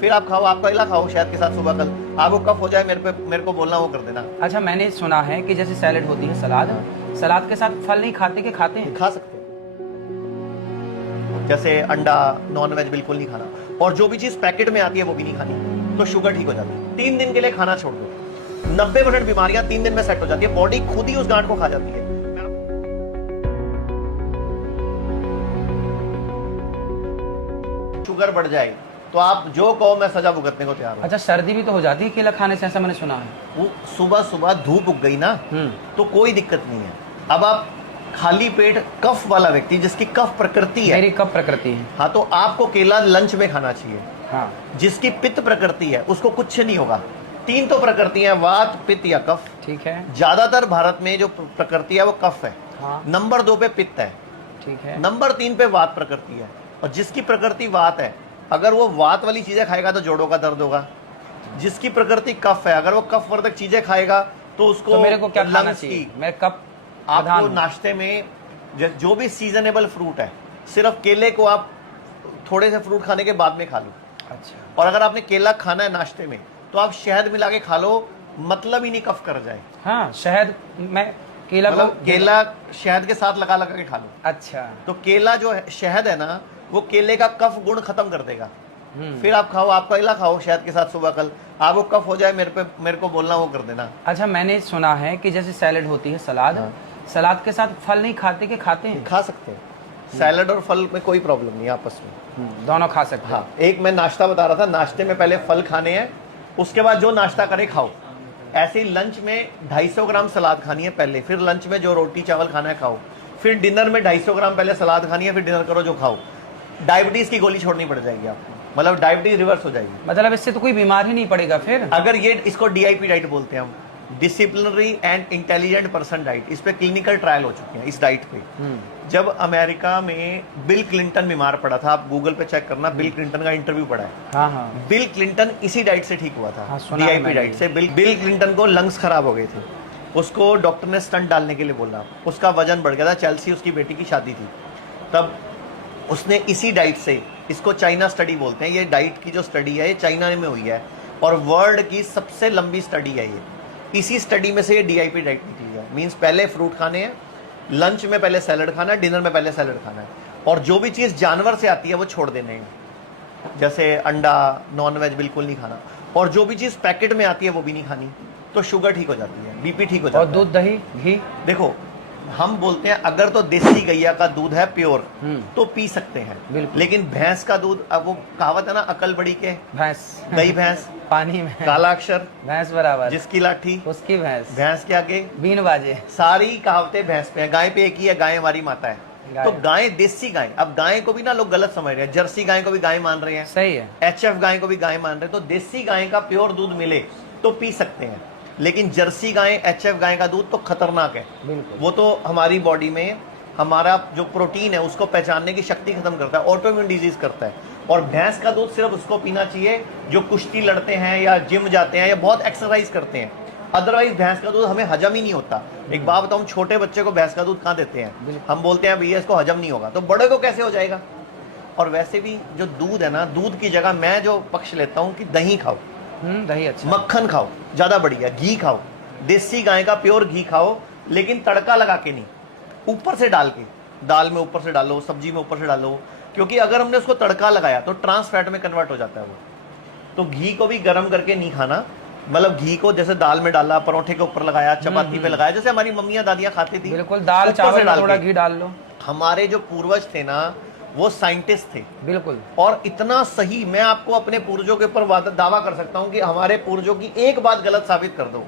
फिर आप खाओ, आप केला खाओ शहद के साथ सुबह कल, आपको कफ हो जाए मेरे को बोलना, वो कर देना। अच्छा, मैंने सुना है कि जैसे सैलेड होती है, सलाद, सलाद के साथ फल नहीं खाते कि खाते हैं? खा सकते हैं, जैसे अंडा, नॉनवेज बिल्कुल नहीं खाना, और जो भी चीज पैकेट में आती है वो भी नहीं खानी, तो शुगर ठीक हो जाती है। 3 दिन के लिए खाना छोड़ दो, 90% बीमारियां 3 दिन में सेट हो जाती है, बॉडी खुद ही उस गांठ को खा जाती है। शुगर बढ़ जाए तो आप जो कहो मैं सजा भुगतने को तैयार हूं। अच्छा, सर्दी भी तो हो जाती है केला खाने से, ऐसा मैंने सुना है। वो सुबह सुबह धूप उग गई ना, तो कोई दिक्कत नहीं है। अब आप खाली पेट कफ वाला व्यक्ति जिसकी कफ प्रकृति है, मेरी कफ प्रकृति है, हाँ, तो आपको केला लंच में खाना चाहिए। हाँ। जिसकी पित्त प्रकृति है उसको कुछ नहीं होगा। 3 तो प्रकृतियां, वात, पित्त या कफ। ठीक है। ज्यादातर भारत में जो प्रकृति है वो कफ है। हाँ। नंबर 2 पे पित्त है। ठीक है। नंबर 3 पे वात प्रकृति है। और जिसकी प्रकृति वात है, अगर वो वात वाली चीजें खाएगा तो जोड़ों का दर्द होगा। जिसकी प्रकृति कफ है, अगर वो कफ वर्धक चीजें खाएगा तो उसको तो मेरे को क्या खाना लंग्स चाहिए? की, मैं कब आपको नाश्ते में जो भी सीजनेबल फ्रूट है, सिर्फ केले को आप थोड़े से फ्रूट खाने के बाद में खा लो। अच्छा। और अगर आपने केला खाना है नाश्ते में तो आप शहद मिला के खा लो, मतलब ही नहीं कफ कर जाए। हाँ, शहद, मैं केला को मतलब केला शहद के साथ लगा लगा के खा लो। अच्छा। तो केला जो है, शहद है ना, वो केले का कफ गुण खत्म कर देगा। फिर आप खाओ, आप केला खाओ शहद के साथ सुबह कल, आपको कफ हो जाए मेरे को बोलना, वो कर देना। अच्छा, मैंने सुना है कि जैसे सैलेड होती है, सलाद, हाँ। सलाद के साथ फल नहीं खाते कि खाते हैं? खा सकते हैं, सैलड और फल में कोई प्रॉब्लम नहीं आपस में। दोनों खा सकते हैं। हाँ, एक मैं नाश्ता बता रहा था, नाश्ते में पहले फल खाने हैं, उसके बाद जो नाश्ता करे खाओ। ऐसे ही लंच में 250 ग्राम सलाद खानी है पहले, फिर लंच में जो रोटी चावल खाना है खाओ, फिर डिनर में 250 ग्राम पहले सलाद खानी है, फिर डिनर करो जो खाओ। डायबिटीज की गोली छोड़नी पड़ जाएगी आपको, मतलब डायबिटीज रिवर्स हो जाएगी। मतलब इससे तो कोई बीमार ही नहीं पड़ेगा फिर? अगर ये, इसको DIP डाइट बोलते हैं हम, disciplinary and intelligent person diet. इस पे क्लिनिकल ट्रायल हो चुके हैं इस डाइट पे। जब अमेरिका में बिल क्लिंटन बीमार पड़ा था, आप गूगल पे चेक करना, बिल क्लिंटन का इंटरव्यू पड़ा है। हाँ हाँ। बिल क्लिंटन इसी डाइट से ठीक हुआ था। हाँ, सुना है DIP मैंने। डाइट से बिल क्लिंटन को लंग्स खराब हो गए थे, उसको डॉक्टर ने स्टंट डालने के लिए बोला, उसका वजन बढ़ गया था, चेल्सी उसकी बेटी की शादी थी, तब उसने इसी डाइट से, इसको चाइना स्टडी बोलते हैं, ये डाइट की जो स्टडी है ये चाइना में हुई है और वर्ल्ड की सबसे लंबी स्टडी है ये। इसी स्टडी में से ये DIP डाइट निकली है। मीन्स पहले फ्रूट खाने हैं, लंच में पहले सैलड खाना है, डिनर में पहले सैलड खाना है, और जो भी चीज़ जानवर से आती है वो छोड़ देने हैं, जैसे अंडा, नॉनवेज बिल्कुल नहीं खाना, और जो भी चीज़ पैकेट में आती है वो भी नहीं खानी, तो शुगर ठीक हो जाती है, BP ठीक हो जाता और है। दूध, दही, घी? देखो, हम बोलते हैं अगर तो देसी गैया का दूध है प्योर तो पी सकते हैं, बिल्कुल। लेकिन भैंस का दूध, अब वो कहावत है ना, अकल बड़ी के भैंस, गई भैंस, पानी में काला अक्षर भैंस बराबर, जिसकी लाठी उसकी भैंस, भैंस के आगे बीन बाजे। सारी कहावतें भैंस पे हैं। गाय पे एक ही है, गाय हमारी माता है। तो गाय, देसी गाय, अब गाय को भी ना लोग गलत समझ रहे हैं, जर्सी गाय को भी गाय मान रहे हैं, सही है, HF गाय को भी गाय मान रहे हैं। तो देसी गाय का प्योर दूध मिले तो पी सकते हैं, लेकिन जर्सी गाय, HF गाय का दूध तो खतरनाक है। बिल्कुल। वो तो हमारी बॉडी में हमारा जो प्रोटीन है उसको पहचानने की शक्ति खत्म करता है, ऑटोइम्यून डिजीज करता है। और भैंस का दूध सिर्फ उसको पीना चाहिए जो कुश्ती लड़ते हैं या जिम जाते हैं या बहुत एक्सरसाइज करते हैं, अदरवाइज भैंस का दूध हमें हजम ही नहीं होता। एक बात बताऊं, छोटे बच्चे को भैंस का दूध कहाँ देते हैं? हम बोलते हैं भैया इसको हजम नहीं होगा, तो बड़े को कैसे हो जाएगा? और वैसे भी जो दूध है ना, दूध की जगह मैं जो पक्ष लेता हूँ कि दही खाओ, दही अच्छा, मक्खन खाओ, ज्यादा बढ़िया, घी खाओ, देसी गाय का प्योर घी खाओ, लेकिन तड़का लगा के नहीं, ऊपर से डाल के, दाल में ऊपर से डालो, सब्जी में ऊपर से डालो, क्योंकि अगर हमने उसको तड़का लगाया तो ट्रांस फैट में कन्वर्ट हो जाता है वो। तो घी को भी गर्म करके नहीं खाना, मतलब घी को जैसे दाल में डाला, परोठे के ऊपर लगाया, चपाती पे लगाया, जैसे हमारी मम्मियां दादियां खाती थी। बिल्कुल, दाल चावल में थोड़ा घी डाल लो। हमारे जो पूर्वज थे ना, वो साइंटिस्ट थे, बिल्कुल, और इतना सही, मैं आपको अपने पूर्वजों के ऊपर दावा कर सकता हूं कि हमारे पूर्वजों की एक बात गलत साबित कर दो,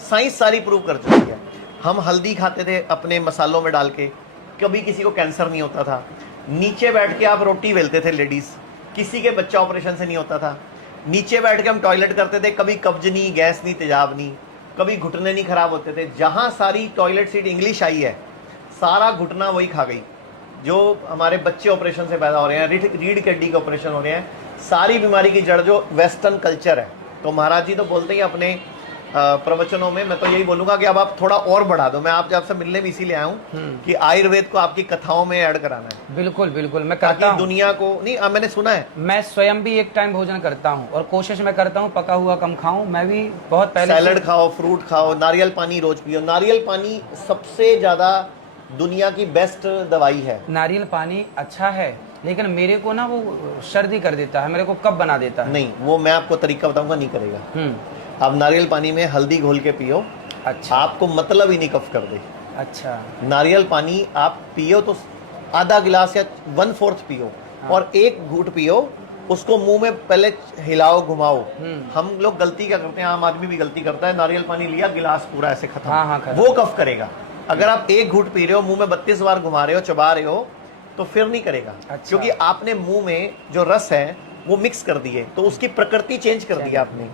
साइंस सारी प्रूव कर चुकी है। हम हल्दी खाते थे अपने मसालों में डाल के, कभी किसी को कैंसर नहीं होता था। नीचे बैठ के आप रोटी बेलते थे लेडीज, किसी के बच्चा ऑपरेशन से नहीं होता था। नीचे बैठ के हम टॉयलेट करते थे, कभी कब्ज नहीं, गैस नहीं, तेजाब नहीं, कभी घुटने नहीं खराब होते थे। जहां सारी टॉयलेट सीट इंग्लिश आई है, सारा घुटना वही खा गई। जो हमारे बच्चे ऑपरेशन से पैदा हो रहे हैं, रीढ़ की हड्डी के ऑपरेशन हो रहे हैं, सारी बीमारी की जड़ जो वेस्टर्न कल्चर है। तो महाराज जी तो बोलते हैं अपने प्रवचनों में मैं तो यही बोलूंगा कि अब आप थोड़ा और बढ़ा दो। मैं आपसे मिलने भी इसीलिए आया हूँ कि आयुर्वेद को आपकी कथाओं में ऐड कराना है। बिल्कुल बिल्कुल, मैं करता ताकि हूँ। दुनिया को नहीं, मैंने सुना है मैं स्वयं भी एक टाइम भोजन करता हूँ और कोशिश मैं करता हूँ पका हुआ कम खाऊं। मैं भी बहुत पहले सैलड खाओ, फ्रूट खाओ, नारियल पानी रोज पियो। नारियल पानी सबसे ज्यादा दुनिया की बेस्ट दवाई है। नारियल पानी अच्छा है, लेकिन मेरे को ना वो सर्दी कर देता है, मेरे को कब बना देता है। नहीं, वो मैं आपको तरीका बताऊंगा, नहीं करेगा। आप नारियल पानी में हल्दी घोल के पियो, अच्छा आपको मतलब ही नहीं कफ कर दे। अच्छा, नारियल पानी आप पियो तो आधा गिलास या 1/4 पियो, और एक घूंट पियो, उसको मुंह में पहले हिलाओ, घुमाओ। हम लोग गलती क्या करते हैं, आम आदमी भी गलती करता है, नारियल पानी लिया, गिलास पूरा ऐसे खत्म। हाँ, खत्म। वो कफ करेगा। अगर आप एक घूंट पी रहे हो, मुंह में 32 बार घुमा रहे हो, चबा रहे हो, तो फिर नहीं करेगा। अच्छा। क्योंकि आपने मुंह में जो रस है वो मिक्स कर दिए, तो उसकी प्रकृति चेंज कर दी आपने।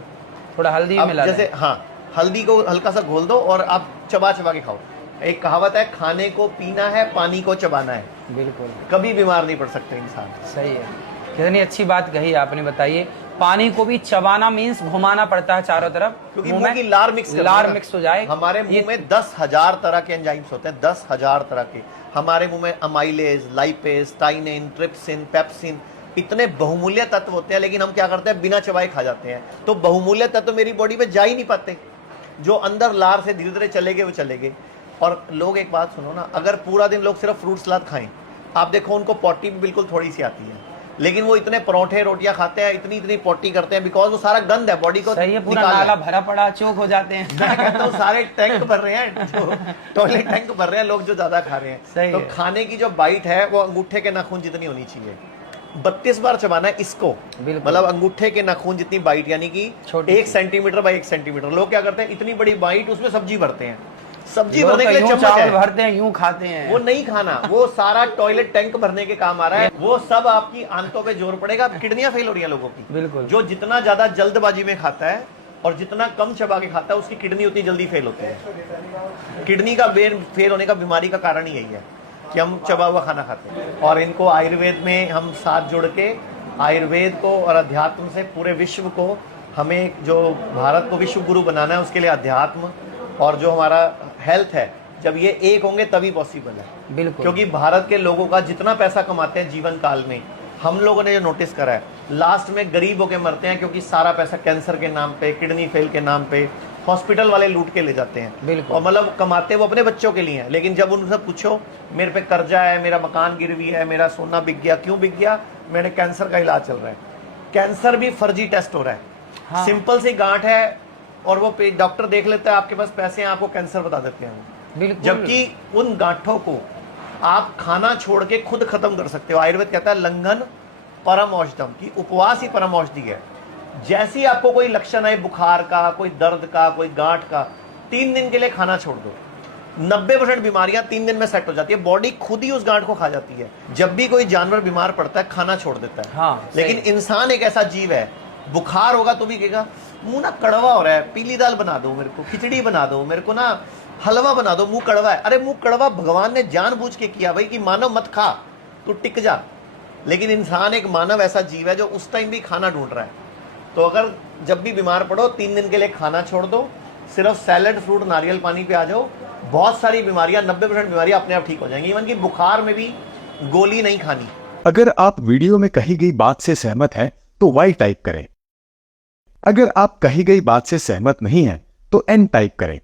थोड़ा हल्दी अब मिला जैसे हाँ, हल्दी को हल्का सा घोल दो और आप चबा चबा के खाओ। एक कहावत है, खाने को पीना है, पानी को चबाना है। बिल्कुल, कभी बीमार नहीं पड़ सकते इंसान। सही है। कितनी अच्छी बात कही आपने, बताइए। पानी को भी चबाना मीन्स घुमाना पड़ता है चारों तरफ, क्योंकि मुंह की लार मिक्स हो जाए। हमारे मुंह में 10,000 तरह के एंजाइम्स होते हैं, 10,000 तरह के। हमारे मुंह में अमाइलेज, लाइपेज, टाइनिन, ट्रिप्सिन, पेप्सिन, इतने बहुमूल्य तत्व होते हैं, लेकिन हम क्या करते हैं, बिना चबाए खा जाते हैं। तो बहुमूल्य तत्व मेरी बॉडी में जा ही नहीं पाते, जो अंदर लार से धीरे धीरे चले गए वो चले गए। और लोग, एक बात सुनो ना, अगर पूरा दिन लोग सिर्फ फ्रूट सलाद खाएं, आप देखो उनको पॉटी भी बिल्कुल थोड़ी सी आती है, लेकिन वो इतने परोठे रोटियां खाते हैं, इतनी इतनी पॉटी करते हैं, बिकॉज वो सारा गंद है, बॉडी को सही है, पूरा नाला भरा पड़ा, चौक हो जाते हैं। मैं कहता हूँ सारे टैंक भर रहे हैं, जो टॉयलेट टैंक भर रहे हैं लोग, जो ज्यादा खा रहे हैं। तो खाने की जो बाइट है वो अंगूठे के नाखून जितनी होनी चाहिए। 32 बार चबाना है इसको, मतलब अंगूठे के नाखून जितनी बाइट, यानी कि 1 सेंटीमीटर बाई 1 सेंटीमीटर। लोग क्या करते हैं, इतनी बड़ी बाइट, उसमें सब्जी भरते हैं। सब्जी भरने के लिए चम्मच है, भरते हैं, यूं खाते हैं। वो नहीं खाना, वो सारा टॉयलेट टैंक भरने के काम आ रहा है। वो सब आपकी आंतों पे जोर पड़ेगा, किडनियां फेल हो रही हैं लोगों की। बिल्कुल, जो जितना ज्यादा जल्दबाजी में खाता है और जितना कम चबा के खाता है, उसकी किडनी उतनी जल्दी फेल होती है। किडनी का फेल होने का बीमारी का कारण ही यही है कि हम चबा हुआ खाना खाते हैं। और इनको आयुर्वेद में हम साथ जुड़ के, आयुर्वेद को और अध्यात्म से पूरे विश्व को, हमें जो भारत को विश्व गुरु बनाना है, उसके लिए अध्यात्म और जो हमारा हेल्थ है, जब ये एक होंगे तभी पॉसिबल है। बिल्कुल, क्योंकि भारत के लोगों का जितना पैसा कमाते हैं जीवन काल में, हम लोगों ने जो नोटिस करा है, लास्ट में गरीब होके मरते हैं, क्योंकि सारा पैसा कैंसर के नाम पे, किडनी फेल के नाम पे हॉस्पिटल वाले लूट के ले जाते हैं। और मतलब कमाते वो अपने बच्चों के लिए हैं, लेकिन जब उनसे पूछो, मेरे पे कर्जा है, मेरा मकान गिरवी है, मेरा सोना बिक गया, क्यों बिक गया? मेरे कैंसर का इलाज चल रहा है। कैंसर भी फर्जी टेस्ट हो रहा है। हाँ। सिंपल सी गांठ है और वो डॉक्टर देख लेता है, आपके पास पैसे हैं, आपको कैंसर बता देते हैं। जबकि उन गांठों को आप खाना छोड़ के खुद खत्म कर सकते हो। आयुर्वेद कहता है लंघन परम औषधम, की उपवास ही परम औषधि है। जैसे ही आपको कोई लक्षण है बुखार का, कोई दर्द का, कोई गांठ का, 3 दिन के लिए खाना छोड़ दो, 90% बीमारियां 3 दिन में सेट हो जाती है। बॉडी खुद ही उस गांठ को खा जाती है। जब भी कोई जानवर बीमार पड़ता है, खाना छोड़ देता है। हाँ, लेकिन इंसान एक ऐसा जीव है, बुखार होगा तो भी कहेगा मुंह ना कड़वा हो रहा है, पीली दाल बना दो मेरे को, खिचड़ी बना दो मेरे को, ना हलवा बना दो, मुंह कड़वा है। अरे मुंह कड़वा भगवान ने जानबूझ के किया भाई, कि मानव मत खा, तू टिक जा। लेकिन इंसान एक मानव ऐसा जीव है जो उस टाइम भी खाना ढूंढ रहा है। तो अगर जब भी बीमार पड़ो, 3 दिन के लिए खाना छोड़ दो, सिर्फ सैलड, फ्रूट, नारियल पानी पे आ जाओ, बहुत सारी बीमारियां, 90% बीमारियां अपने आप ठीक हो जाएंगी। इवन की बुखार में भी गोली नहीं खानी। अगर आप वीडियो में कही गई बात से सहमत हैं तो वाई टाइप करें। अगर आप कही गई बात से सहमत नहीं हैं तो एन टाइप करें।